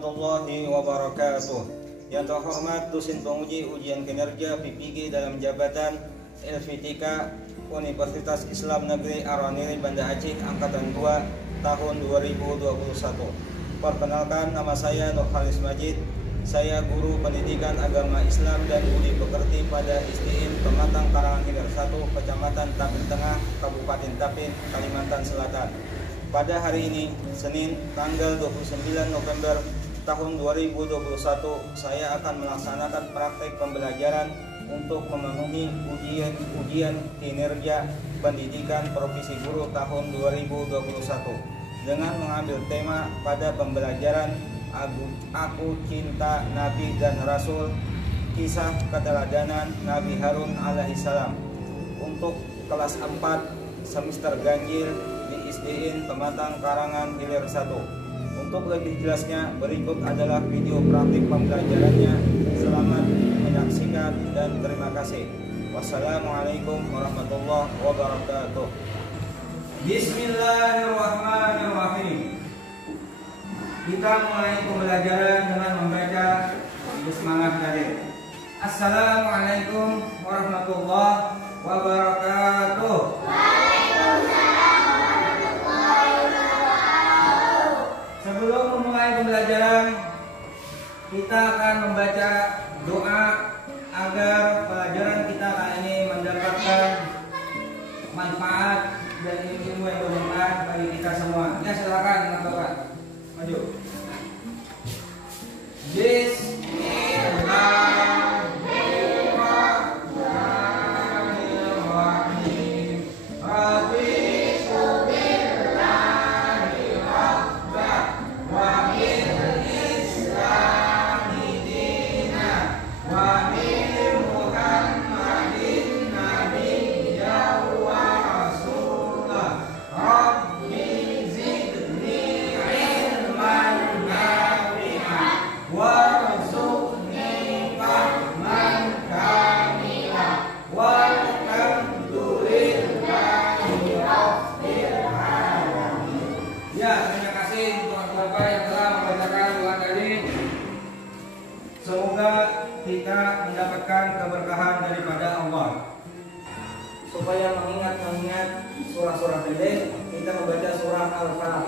warahmatullahi wabarakatuh. Yang terhormat dosen penguji ujian kinerja PPG dalam jabatan LVTK Universitas Islam Negeri Araniri Banda Aceh Angkatan 2 tahun 2021. Perkenalkan, nama saya Nur Khalis Majid. Saya guru pendidikan agama Islam dan budi pekerti pada SDN Pematang Karangan Hilir 1, Kecamatan Tapin Tengah, Kabupaten Tapin, Kalimantan Selatan. Pada hari ini, Senin, tanggal 29 November tahun 2021, saya akan melaksanakan praktek pembelajaran untuk memenuhi ujian kinerja pendidikan Profesi Guru tahun 2021 dengan mengambil tema pada pembelajaran Aku Cinta Nabi dan Rasul, kisah keteladanan Nabi Harun alaihissalam untuk kelas 4 semester ganjil di SDN Pematang Karangan Hilir 1. Untuk lebih jelasnya, berikut adalah video praktik pembelajarannya. Selamat menyaksikan dan terima kasih. Wassalamualaikum warahmatullahi wabarakatuh. Bismillahirrahmanirrahim. Kita mulai pembelajaran dengan membaca Bismillah Nadir. Assalamualaikum warahmatullahi wabarakatuh. Waalaikumsalam warahmatullahi wabarakatuh. Sebelum memulai pembelajaran, kita akan membaca doa agar pelajaran kita kali ini mendapatkan manfaat dan ilmu yang bermanfaat bagi kita semua. Ya, silakan teman-teman. Maju. Bismillahirrahmanirrahim. Raditu billahi rabban wa bil islami dinan wa bi Muhammadin nabiyyan wa rasulah. Rabbi zidni ilman nafi'an warzuqni fahman kamilan walhamdulillahi rabbil alamin. Ya, terima kasih untuk Bapak yang telah membacakan doa tadi. Semoga kita mendapatkan keberkahan daripada Allah. Supaya mengingat surah-surah pendek, kita membaca surah Al-Falaq.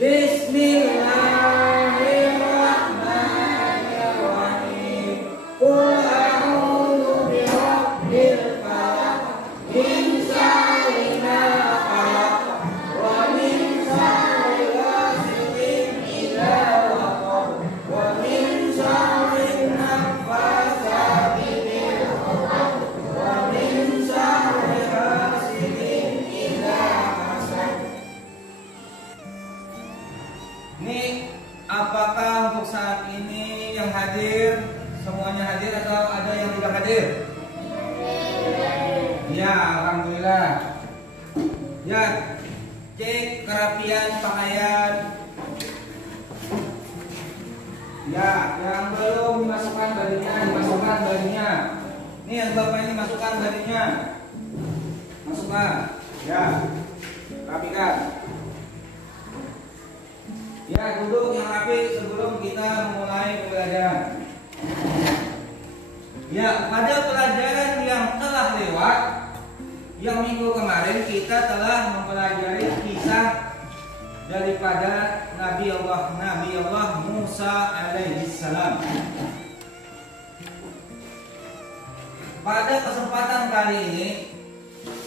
Bismillahirrahmanirrahim. Qul a'udzu birabbil falaq min syarri ma khalaq wa min syarri ghasiqin idza waqab wa min syarri naffasati fil 'uqad wa min syarri hasidin idza hasad. Ini apakah untuk saat ini yang hadir semuanya hadir atau ada yang tidak hadir? Ya, alhamdulillah. Ya, cek kerapian pakaian. Ya, yang belum dimasukkan bajunya, dimasukkan bajunya. Ini yang Bapak ini masukkan bajunya. Masukkan. Ya, rapikan. Ya, duduk yang rapi sebelum kita memulai pembelajaran. Ya, pada pelajaran yang telah lewat, yang minggu kemarin kita telah mempelajari kisah daripada Nabi Allah Musa alaihissalam. Pada kesempatan kali ini,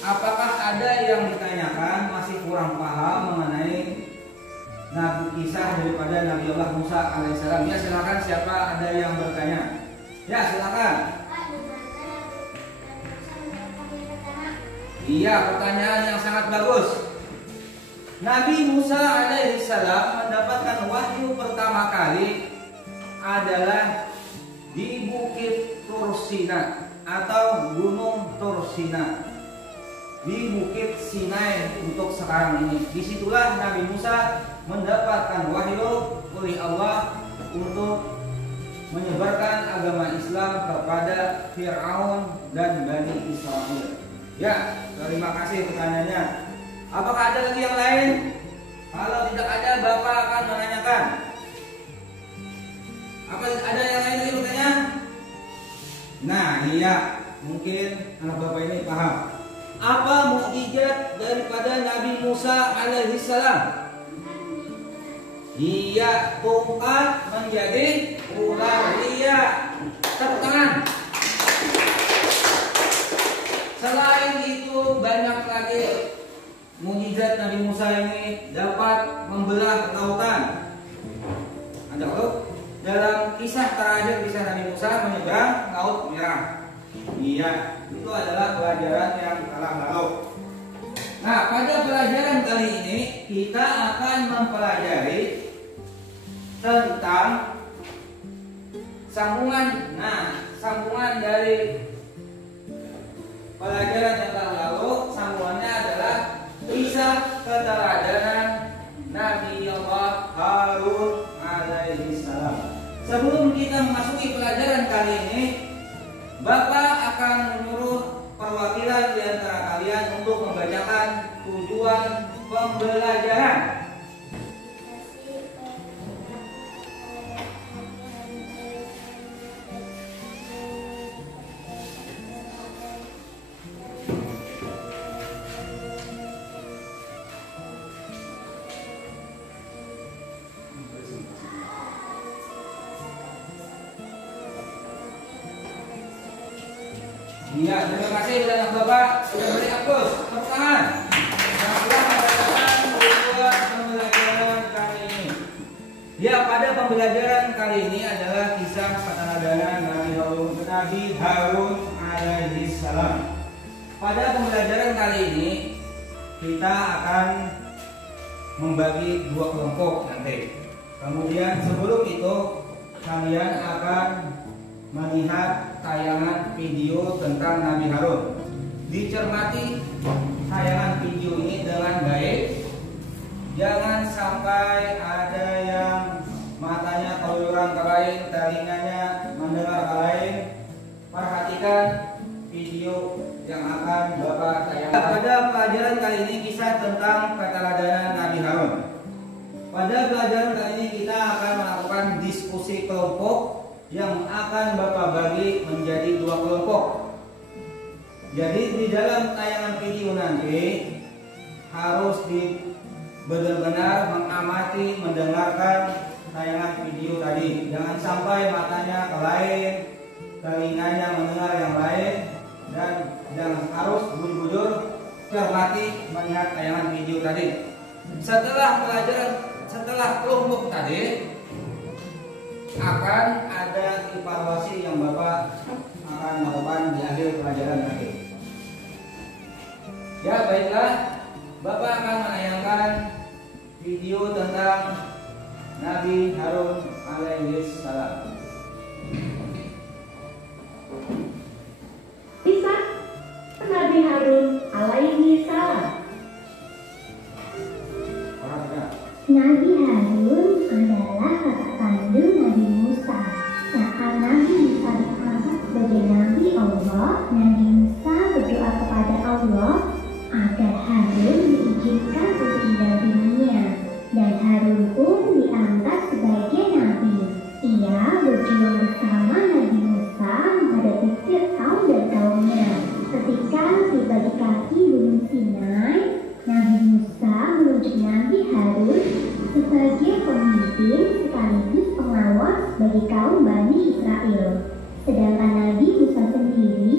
apakah ada yang ditanyakan masih kurang paham mengenai kisah daripada Nabi Allah Musa alaihissalam? Ya, silakan, siapa ada yang bertanya? Ya, silakan. Iya, pertanyaan yang sangat bagus. Nabi Musa alaihissalam mendapatkan wahyu pertama kali adalah di Bukit Tursina atau Gunung Tursina, di Bukit Sinai untuk sekarang ini. Disitulah Nabi Musa mendapatkan wahyu oleh Allah untuk menyebarkan agama Islam kepada Fir'aun dan Bani Israel. Ya, terima kasih pertanyaannya. Apakah ada lagi yang lain? Kalau tidak ada, Bapak akan menanyakan. Apa ada yang lain lagi bertanya? Nah, iya, mungkin anak bapak ini paham. Apa mukjizat daripada Nabi Musa alaihissalam? Iya, tongkat menjadi ular. Iya, tepuk tangan. Selain itu banyak lagi mukjizat Nabi Musa ini dapat membelah lautan. Anda tahu dalam kisah terakhir kisah Nabi Musa menyeberang Laut Merah. Iya, itu adalah pelajaran yang telah lalu. Nah, pada pelajaran kali ini kita akan mempelajari tentang sambungan. Nah, sambungan dari pelajaran yang telah lalu, sambungannya adalah kisah keteladanan Nabi Allah Harun alaihissalam. Sebelum kita memasuki pelajaran kali ini, Bapak akan menyuruh perwakilan di antara kalian untuk membacakan tujuan pembelajaran. Iya, terima kasih anak Bapak sudah beri aplaus. Tepuk tangan. Nah, membacakan tujuan pembelajaran kali ini. Ya, pada pembelajaran kali ini adalah kisah keteladanan Nabi Harun alaihissalam. Pada pembelajaran kali ini kita akan membagi dua kelompok nanti. Kemudian sebelum itu kalian akan melihat tayangan video tentang Nabi Harun. Dicermati tayangan video ini dengan baik. Jangan sampai ada yang matanya keluyuran ke lain, telinganya mendengar ke lain. Perhatikan video yang akan Bapak tayangkan. Pada pelajaran kali ini kisah tentang keteladanan Nabi Harun. Pada pelajaran kali ini kita akan melakukan diskusi kelompok yang akan Bapak bagi menjadi dua kelompok. Jadi di dalam tayangan video nanti harus benar-benar mengamati, mendengarkan tayangan video tadi. Jangan sampai matanya ke lain, telinganya mendengar yang lain, dan jangan harus bujur-bujur cermati melihat tayangan video tadi. Setelah kelompok tadi akan ada evaluasi yang Bapak akan lakukan di akhir pelajaran nanti. Ya, baiklah, Bapak akan menayangkan video tentang Nabi Harun alaihissalam. Kisah Nabi Harun alaihissalam. Nabi Harun adalah kakak kandung Nabi Musa. Saat Nabi Musa diangkat sebagai Nabi Allah, Nabi Musa berdoa kepada Allah agar Harun diizinkan untuk tinggal di dunia, dan Harun pun diangkat sebagai Nabi. Ia berjuang bersama Nabi Musa menghadapi Fir'aun dan kaumnya. Ketika tiba di kaki Gunung Sinai, Nabi Musa menunjuk Nabi Harun sebagai pemimpin sekaligus pengawas bagi kaum Bani Israel. Sedangkan Nabi Musa sendiri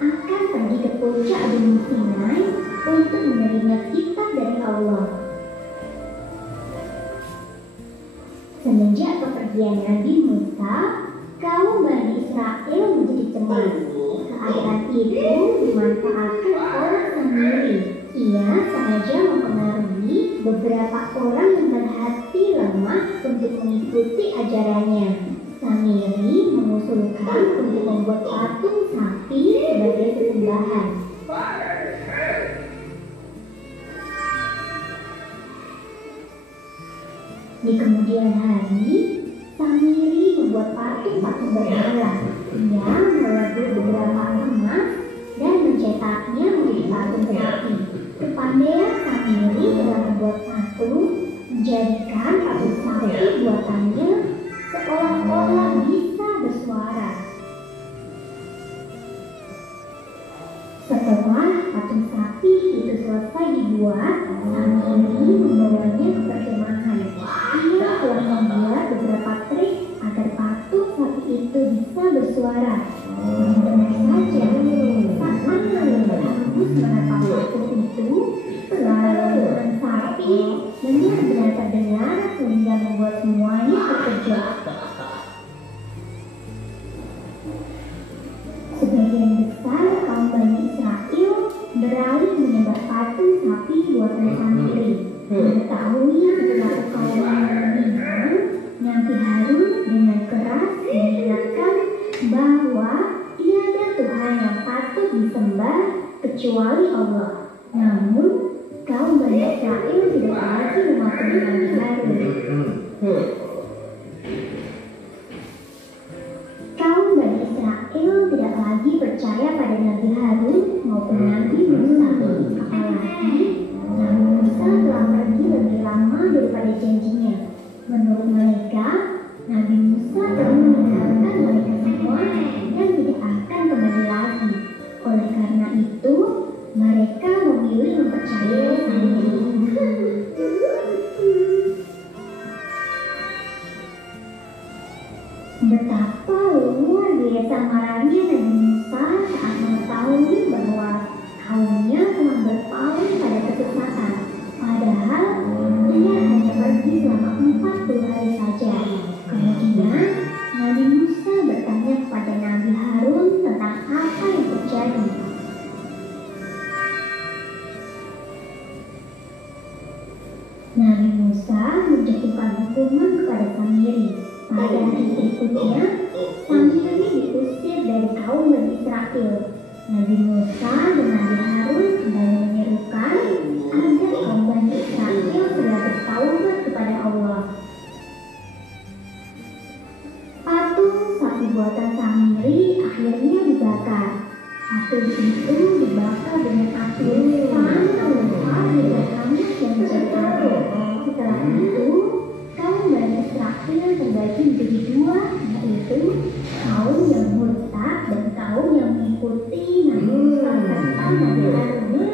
akan pergi ke puncak Gunung Sinai untuk menerima kitab dari Allah. Semenjak kepergian Nabi Musa, kaum Bani Israel menjadi cemas. Keadaan itu dimanfaatkan oleh Samiri. Ia sengaja mempengaruhi beberapa orang yang berhati lemah untuk mengikuti ajarannya. Samiri mengusulkan untuk membuat patung sapi sebagai sesembahan. Di kemudian hari, Samiri membuat patung berhala. Ia melebur beberapa emas dan mencetaknya menjadi patung sapi. Kepandaian Samiri dalam membuat patung menjadikan patung sapi buatannya seolah-olah selesai dibuat, Samiri membawanya ke perkemahan. Ia telah membuat beberapa trik agar patung sapi itu bisa bersuara. Benar saja, saat Agus menatap patung itu, suara lolongan sapi benar-benar terdengar sehingga membuat semuanya terkejut. Sebagian besar kaum Bani Israel beralih menyembah patung sapi buatan Samiri. Mengetahui setelah kaum menginginkan, Nabi Harun dengan keras mengingatkan bahwa tiada Tuhan yang patut disembah kecuali Allah. Namun, kaum Bani Israel tidak lagi mematuhi Nabi Harun. Kaum Bani Israel tidak lagi percaya pada Nabi Harun maupun Nabi Musa. Apalagi Nabi Musa telah pergi lebih lama daripada janjinya. Menurut mereka, Nabi Musa telah meninggalkan mereka semua dan tidak akan kembali lagi. Oleh karena itu, mereka memilih mempercayai Samiri. Betapa luar biasa marahnya Nabi Musa saat mengetahui bahwa kaumnya telah berpaling pada kesesatan. Padahal ia hanya pergi selama 40 hari saja. Kemudian Nabi Musa bertanya kepada Nabi Harun tentang apa yang terjadi. Nabi Musa menjatuhkan hukuman kepada Samiri. Pada hari berikutnya, Samiri diusir dari kaum Bani Israel. Nabi Musa dan Nabi Harun kembali menyerukan agar kaum Bani Israel segera bertaubat kepada Allah. Patung sapi buatan Samiri akhirnya dibakar. Patung itu dibakar dengan api sangat besar hingga hangat dan menjadi api. Setelah itu, kaum Bani Israel terbagi menjadi dua, yaitu kaum yang murtad dan kaum yang mengikuti Nabi Musa serta Nabi Harun.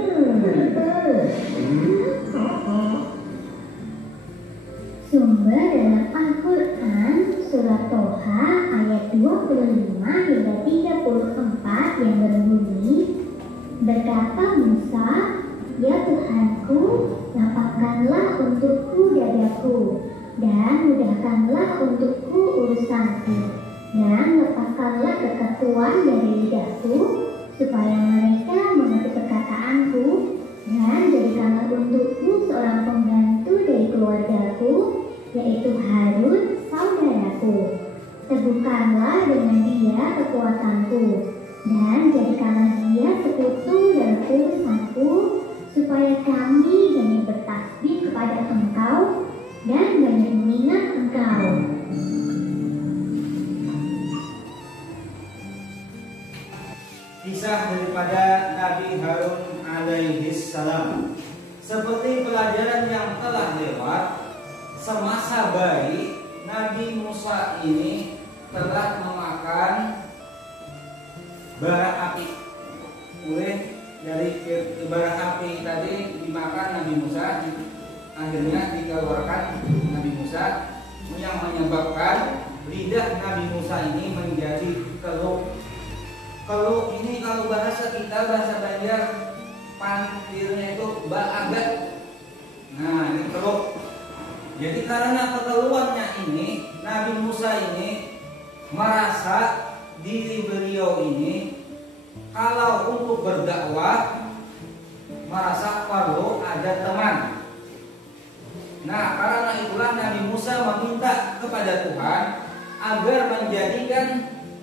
Sumber dalam Al-Quran Surat Toha ayat 25 hingga 34 yang berbunyi, berkata Musa, "Ya Tuhanku, lapangkanlah untukku dadaku, dan mudahkanlah untukku urusanku, dan lepaskanlah kekakuan dari lidahku, supaya mereka mengerti perkataanku, dan jadikanlah untukku seorang pembantu dari keluargaku, yaitu Harun saudaraku. Teguhkanlah dengan dia kekuatanku, dan jadikanlah dia sekutu dalam urusanku, supaya kami banyak bertasbih kepada Engkau dan banyak mengingat Engkau." Kisah daripada Nabi Harun alaihi salam. Seperti pelajaran yang telah lewat, semasa bayi Nabi Musa ini telah memakan bara api. Dari bara api tadi dimakan Nabi Musa, akhirnya dikeluarkan Nabi Musa, yang menyebabkan lidah Nabi Musa ini menjadi keluh. Keluh ini kalau bahasa kita, bahasa Banjar, pantirnya itu baagat. Nah, ini keluh. Jadi karena kekeluhannya ini, Nabi Musa ini merasa diri beliau ini kalau untuk berdakwah merasa perlu ada teman. Nah, karena itulah Nabi Musa meminta kepada Tuhan agar menjadikan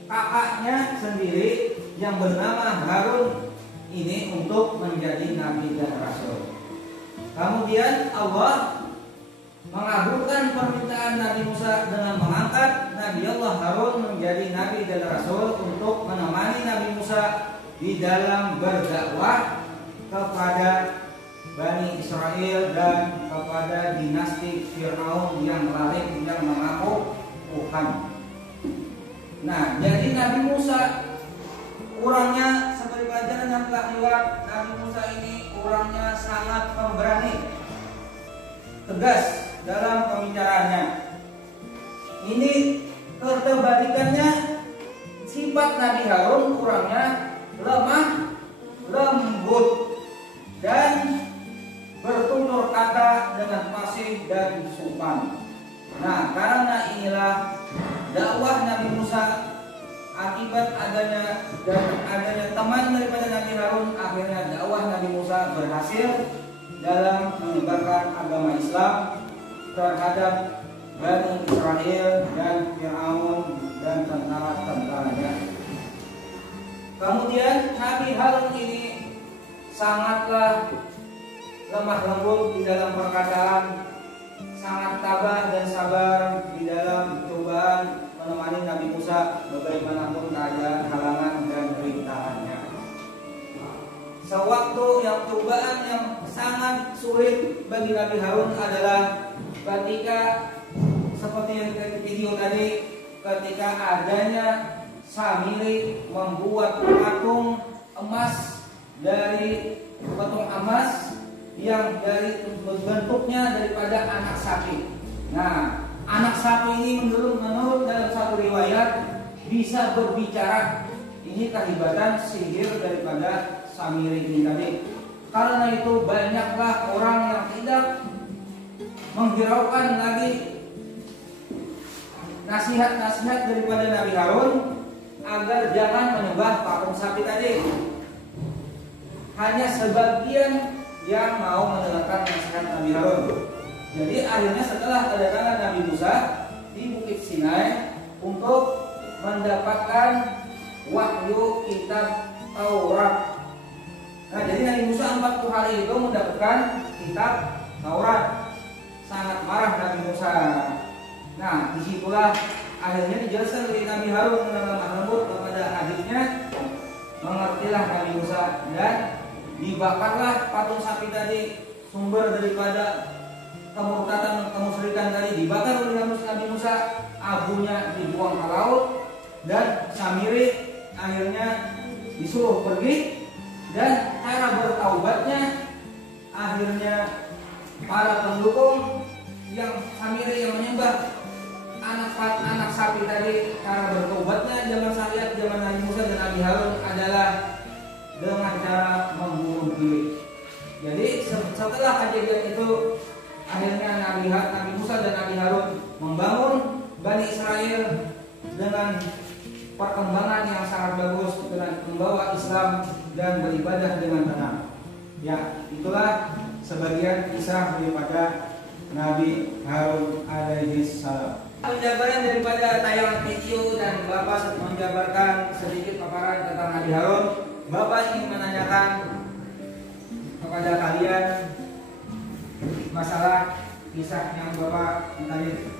kakaknya sendiri yang bernama Harun ini untuk menjadi nabi dan rasul. Kemudian Allah mengabulkan permintaan Nabi Musa dengan mengangkat Nabi Allah Harun menjadi nabi dan rasul untuk menemani Nabi Musa di dalam berdakwah kepada Bani Israel dan kepada dinasti Fir'aun yang zalim yang mengaku Tuhan. Nah, jadi Nabi Musa kurangnya seperti pelajaran yang telah lewat, Nabi Musa ini kurangnya sangat pemberani, tegas dalam pembicaraannya. Ini keterbalikannya sifat Nabi Harun kurangnya lemah, lembut, dan bertutur kata dengan fasih dan sopan. Nah, karena inilah dakwah Nabi Musa, akibat adanya teman daripada Nabi Harun, akhirnya dakwah Nabi Musa berhasil dalam menyebarkan agama Islam terhadap Bani Israel dan Fir'aun dan tentara-tentaranya. Kemudian Nabi Harun ini sangatlah lemah lembut di dalam perkataan, sangat tabah dan sabar di dalam cobaan menemani Nabi Musa bagaimanapun keadaan halangan dan rintangannya. Sewaktu yang cobaan yang sangat sulit bagi Nabi Harun adalah ketika seperti yang di video tadi, ketika adanya Samiri membuat patung emas dari patung emas yang dari bentuknya daripada anak sapi. Nah, anak sapi ini menurut dalam satu riwayat bisa berbicara. Ini kehebatan sihir daripada Samiri ini tadi. Karena itu banyaklah orang yang tidak menghiraukan lagi nasihat-nasihat daripada Nabi Harun agar jangan menyembah patung sapi tadi. Hanya sebagian yang mau mendengarkan nasihat Nabi Harun. Jadi akhirnya setelah kedatangan Nabi Musa di Bukit Sinai untuk mendapatkan wahyu kitab Taurat. Nah, jadi Nabi Musa 40 hari itu mendapatkan kitab Taurat. Sangat marah Nabi Musa. Nah, disitulah akhirnya dijelaskan oleh Nabi Harun dengan lemah lembut kepada adiknya. Mengertilah Nabi Musa dan dibakarlah patung sapi tadi, sumber daripada kemurtatan kemusyrikan tadi dibakar oleh Nabi Musa, abunya dibuang ke laut dan Samiri akhirnya disuruh pergi. Dan cara bertaubatnya akhirnya para pendukung yang Samiri yang menyembah anak sapi tadi, cara bertaubatnya zaman Nabi Musa dan Nabi Harun adalah dengan cara membunuh diri. Jadi setelah kejadian itu akhirnya Nabi Musa dan Nabi Harun membangun Bani Israel dengan perkembangan yang sangat bagus, dengan membawa Islam dan beribadah dengan tenang. Ya, itulah sebagian kisah daripada Nabi Harun alaihi salam. Penjabaran daripada tayangan video dan Bapak menjabarkan sedikit paparan tentang Nabi Harun. Bapak ingin menanyakan kepada kalian masalah kisah yang Bapak tadi.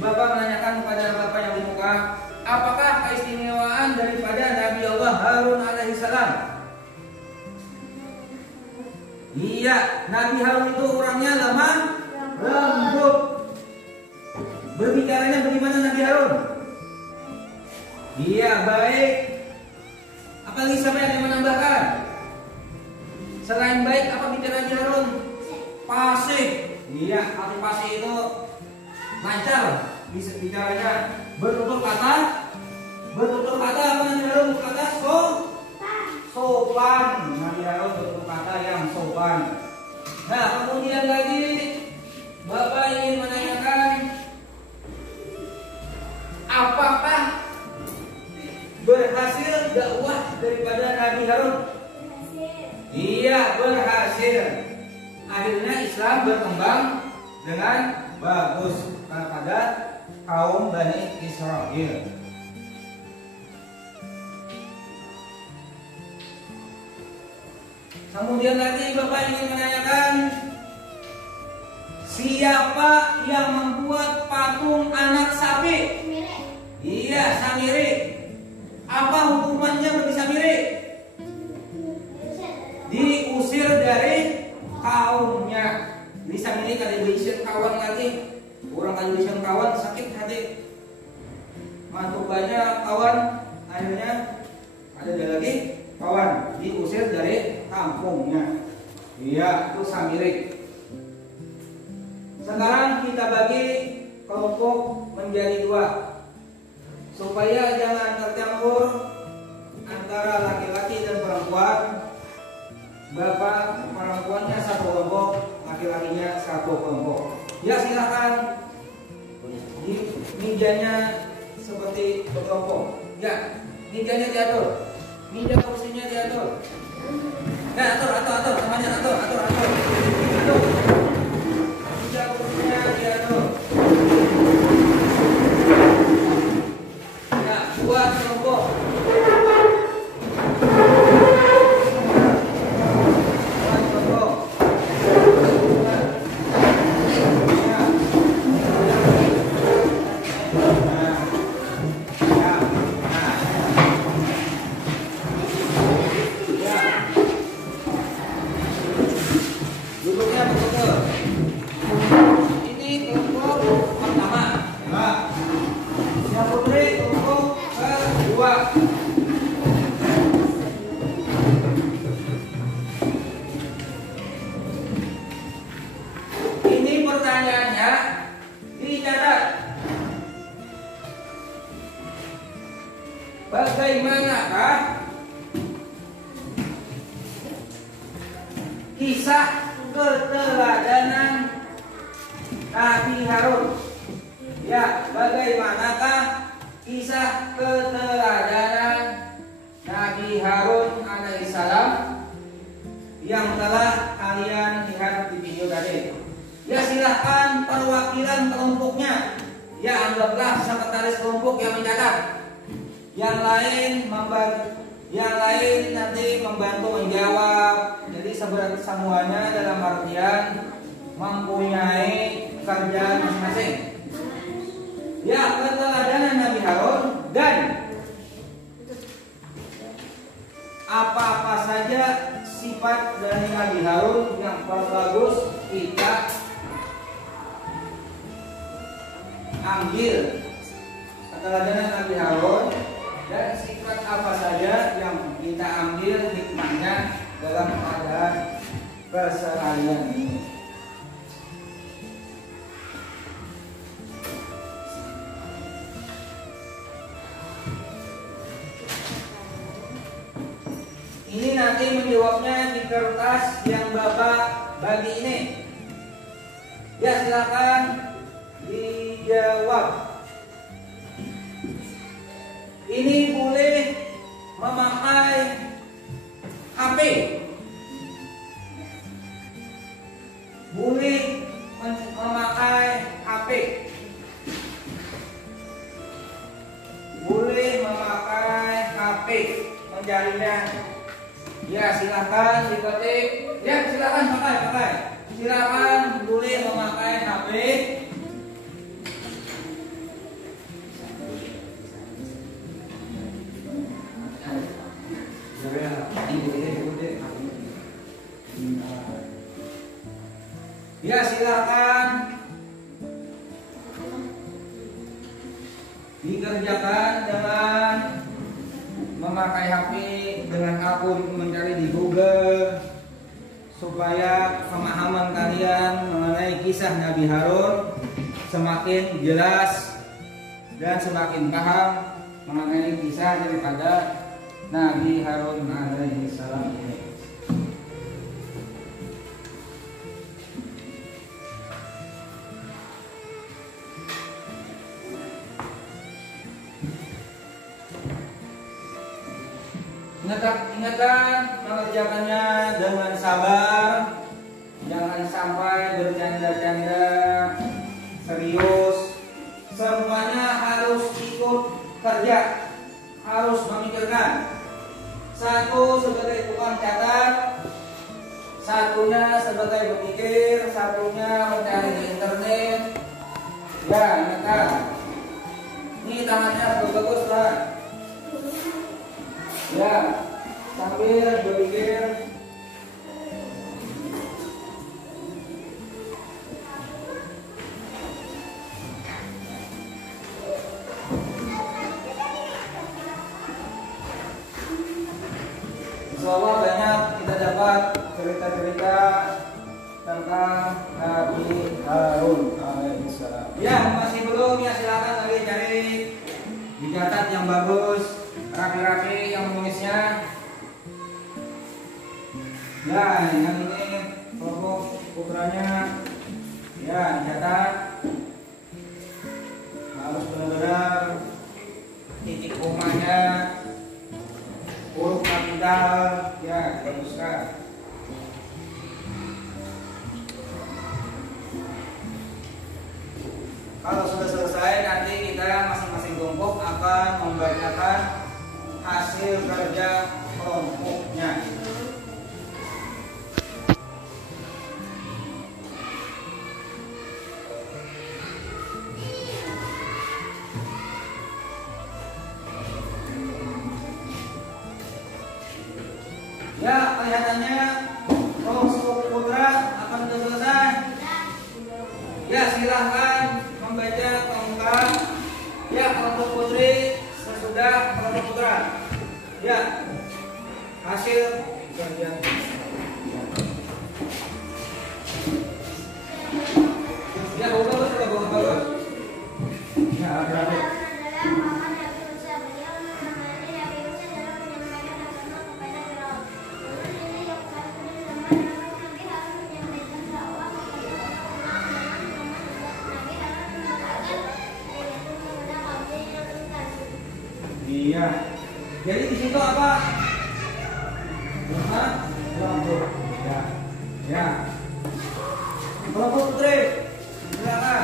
Bapak menanyakan kepada Bapak yang di muka, apakah keistimewaan daripada Nabi Allah Harun alaihissalam? Iya, Nabi Harun itu orangnya lemah, lembut. Berbicaranya bagaimana Nabi Harun? Iya, baik. Apalagi siapa yang menambahkan? Selain baik, apa bicara Nabi Harun? Fasih. Iya, arti fasih itu lancar bisa bicaranya. Bertutur kata apa Nabi Harun? Berkata sopan. Nabi Harun bertutur kata yang sopan. Nah, kemudian lagi Bapak ingin menanyakan, apakah berhasil dakwah daripada Nabi Harun? Iya, berhasil. Akhirnya Islam berkembang dengan bagus pada kaum Bani Israel. Kemudian lagi Bapak ingin menanyakan, siapa yang membuat patung anak sapi? Iya, Samiri. Apa hukumannya bagi Samiri? Diusir dari kaumnya. Di Samiri kalau diusir kawan lagi, orang kalau diusir kawan sakit hati. Mantuk banyak kawan, akhirnya ada lagi kawan diusir dari kampungnya. Iya, itu samirik. Sekarang kita bagi kelompok menjadi dua supaya jangan tercampur antara laki-laki dan perempuan. Bapak perempuannya satu kelompok, laki-lakinya satu kelompok. Ya silakan. Di mejanya seperti berkelompok. Ya, mejanya diatur. Meja kursinya diatur. Ya, atur semuanya atur. Meja kursinya diatur. Ya, buat kelompok. Bagaimanakah kisah keteladanan Nabi Harun? Ya, bagaimanakah kisah keteladanan Nabi Harun alaihissalam yang telah kalian lihat di video tadi? Ya, silahkan perwakilan kelompoknya. Ya, anggaplah sekretaris kelompok yang mencatat. Yang lain nanti membantu menjawab. Jadi semuanya dalam artian mempunyai kerjaan masing-masing. Ya, keteladanan Nabi Harun dan apa-apa saja sifat dari Nabi Harun yang bagus kita ambil. Keteladanan Nabi Harun dan sifat apa saja yang kita ambil hikmahnya dalam keadaan keseharian ini. Ini nanti menjawabnya di kertas yang Bapak bagi ini. Ya, silakan dijawab. Ini boleh memakai HP, boleh memakai HP, boleh memakai HP mencarinya. Ya, silakan diketik. Ya, silakan pakai. Silakan boleh memakai HP. Ya, silakan dikerjakan dengan memakai HP dengan akun mencari di Google supaya pemahaman kalian mengenai kisah Nabi Harun semakin jelas dan semakin paham mengenai kisah daripada Nabi Harun alaihissalam ini. Ingatkan mengerjakannya dengan sabar, jangan sampai bercanda-canda, serius. Semuanya harus ikut kerja, harus memikirkan. Satu sebagai tukang catat, satunya sebagai pemikir, satunya mencari di internet. Ya, ingatkan. Ini tangannya bagus lah. Ya, sambil berpikir. Insyaallah banyak kita dapat cerita-cerita tentang Nabi Harun alaihissalam. Ya, masih belum ya, silakan lagi cari dicatat yang bagus, rapi-rapi yang menulisnya. Ya, yang ini kelompok putranya. Ya, dicatat. Harus benar-benar titik komanya, huruf kapital, ya dibaguskah. Kalau sudah selesai, nanti kita masing-masing kelompok akan membacakan hasil kerja kelompoknya. Ya, kelihatannya kelompok putra akan sudah selesai. Ya, silahkan membaca kelompok. Ya, kelompok putri sesudah kelompok putra. Ya, hasil kerja. Ya, bagus, bagus. Ya, berarti. Iya. Jadi di situ apa? Kelompok. Ya. Ya. Kelompok putri. Silakan.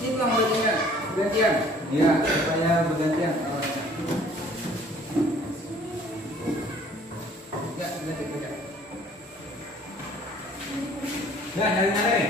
Ini pulang bajunya. Gantian. Ya, supaya bergantian. Ya, ganti. Ya, nyari-nyari.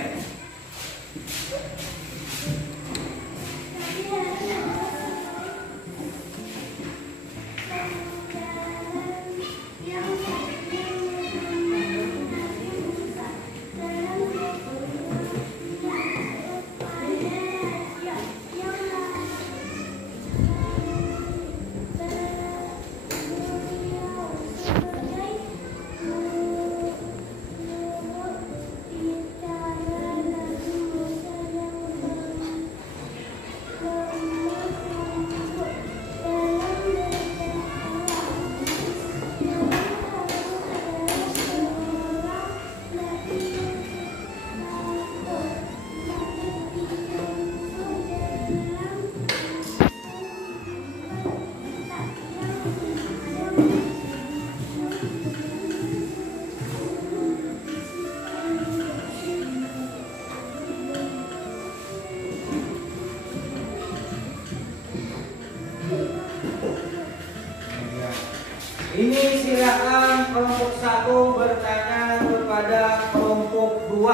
Ini silakan kelompok 1 bertanya kepada kelompok 2.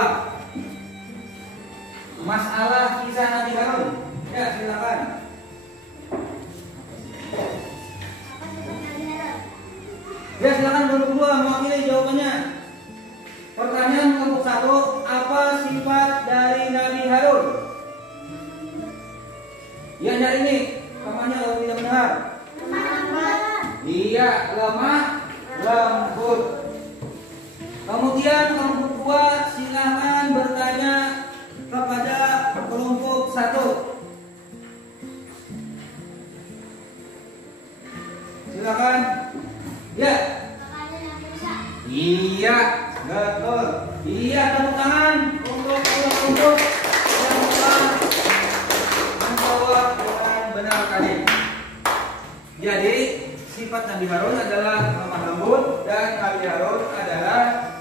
Masalah kisah Nabi Harun. Ya, silakan. Ya, silakan kelompok 2 mewakili jawabannya. Pertanyaan kelompok 1, apa sifat dari Nabi Harun? Ya, dari ini, namanya kalau tidak benar. Iya, lemah lembut. Kemudian kelompok 2 silakan bertanya kepada kelompok 1. Silakan. Ya. Iya, betul. Iya, tepuk tangan untuk kelompok yang telah menjawab dengan benar tadi. Jadi sifat Nabi Harun adalah lemah lembut dan Nabi Harun adalah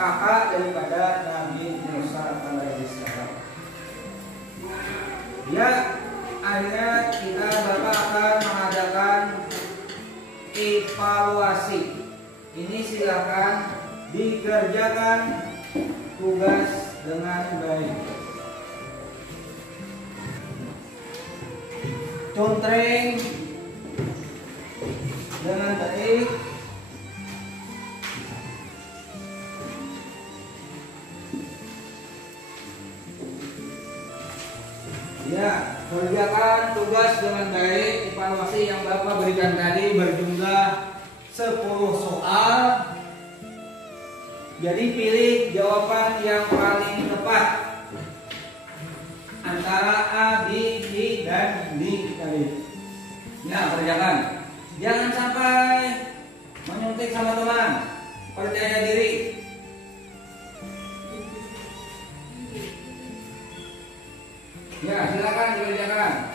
kakak daripada Nabi Musa alaihissalam. Ya, akhirnya kita Bapak akan mengadakan evaluasi. Ini silakan dikerjakan tugas dengan baik. Contreng dengan baik. Ya, kerjakan tugas dengan baik. evaluasi yang Bapak berikan tadi berjumlah 10 soal. Jadi pilih jawaban yang paling tepat antara A, B, C, dan D tadi. Ya, kerjakan. Jangan sampai menyuntik sama teman. Percaya diri. Ya, silakan dikerjakan.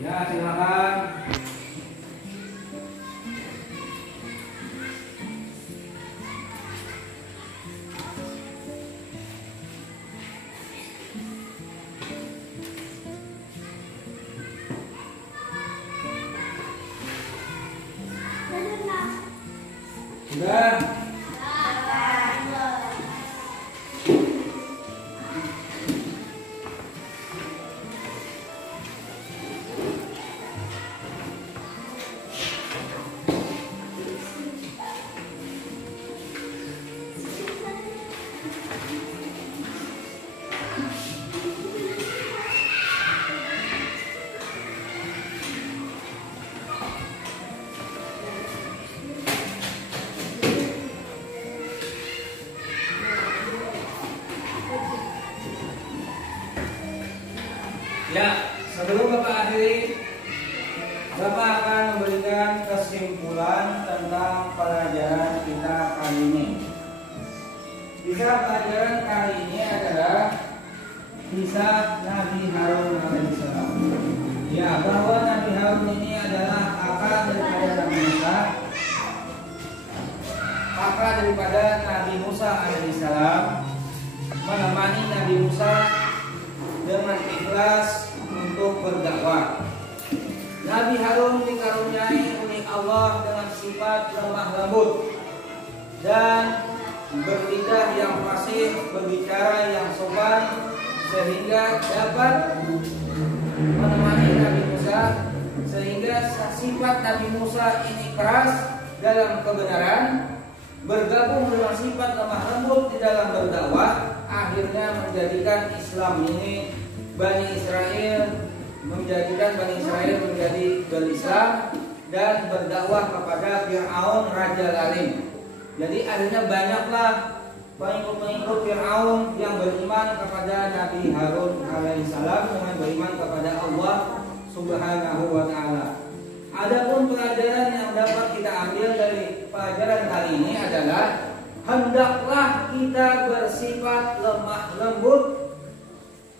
Ya, silakan. Sudah. Ya, sebelum Bapak akhiri, Bapak akan memberikan kesimpulan tentang pelajaran kita kali ini. Kisah pelajaran kali ini adalah kisah Nabi Harun alaihissalam. Ya, bahwa Nabi Harun ini adalah kakak daripada Nabi Musa, kakak daripada Nabi Musa alaihissalam, menemani Nabi Musa dengan ikhlas untuk berdakwah. Nabi Harun dikaruniai oleh Allah dengan sifat lemah lembut dan berlidah yang fasih, berbicara yang sopan, sehingga dapat menemani Nabi Musa, sehingga sifat Nabi Musa ini keras dalam kebenaran bergabung dengan sifat lemah lembut di dalam berdakwah, akhirnya menjadikan Islam ini Bani Israel menjadi berislam dan berdakwah kepada Fir'aun Raja Lalim. Jadi akhirnya banyaklah pengikut-pengikut Fir'aun yang beriman kepada Nabi Harun alaihissalam dengan beriman kepada Allah Subhanahu wa ta'ala. Adapun pelajaran yang dapat kita ambil dari pelajaran kali ini adalah hendaklah kita bersifat lemah lembut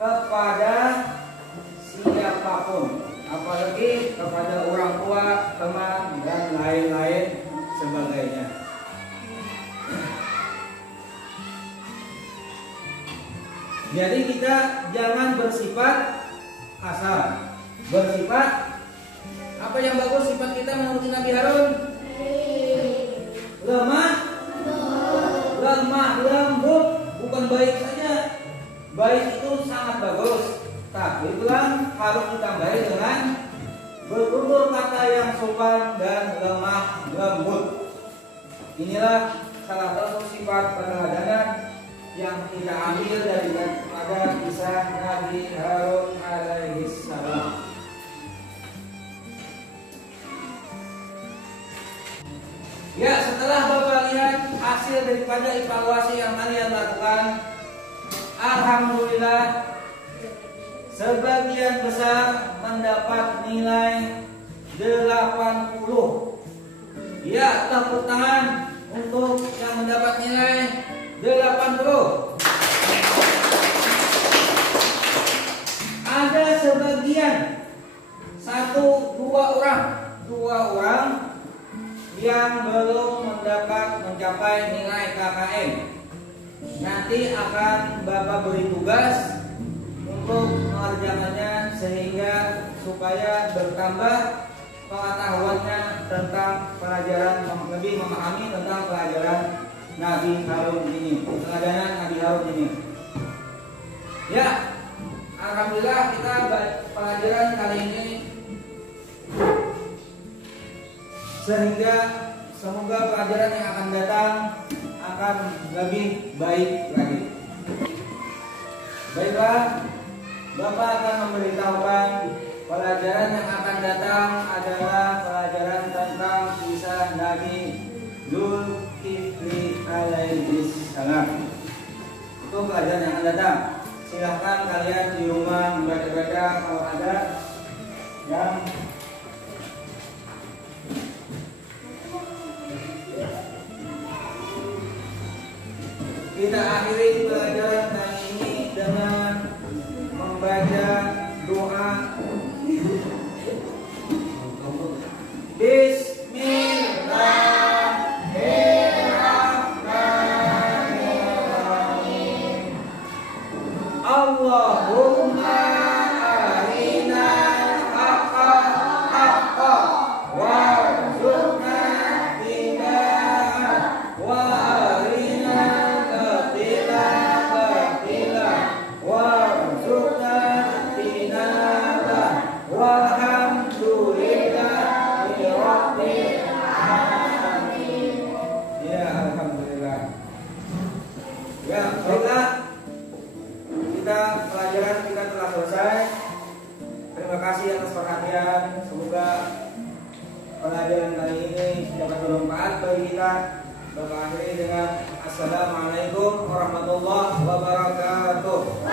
kepada siapapun, apalagi kepada orang tua, teman, dan lain-lain sebagainya. Jadi kita jangan bersifat kasar, bersifat apa yang bagus sifat kita menurut Nabi Harun? Lemah lembut, bukan baik saja. Baik itu sangat bagus, tapi pulang harus ditambahi dengan bertutur kata yang sopan dan lemah lembut. Inilah salah satu sifat peteladanan yang kita ambil daripada kisah Nabi Harun alaihissalam. Ya, setelah Bapak lihat hasil daripada evaluasi yang kalian lakukan, alhamdulillah sebagian besar mendapat nilai 80. Ya, tepuk tangan untuk yang mendapat nilai 80. Ada sebagian dua orang yang belum mencapai nilai KKM. Nanti akan Bapak beri tugas untuk mengerjakannya sehingga supaya bertambah pengetahuannya tentang pelajaran, lebih memahami tentang pelajaran Nabi Harun ini, pelajaran Nabi Harun ini. Ya, alhamdulillah kita pelajaran kali ini sehingga semoga pelajaran yang akan datang akan lebih baik lagi. Baiklah, Bapak akan memberitahukan pelajaran yang akan datang adalah pelajaran tentang kisah Nabi Zulkifli alaihi salam. Itu pelajaran yang akan datang. Silahkan kalian di rumah membaca-baca kalau ada yang kita akhiri pelajaran kali ini dengan membaca doa Bismillahirrahmanirrahim. Allahumma arinal haqqa haqqan warzuqna ittiba'ah wa arinal batila batilan warzuqna ijtinabah walhamdulillahi rabbil alamin. Ya, alhamdulillah. Ya, baiklah. Pelajaran kita telah selesai. Terima kasih atas perhatian. Semoga pelajaran kali ini dapat bermanfaat bagi kita. Bapak akhiri dengan Assalamualaikum warahmatullahi wabarakatuh.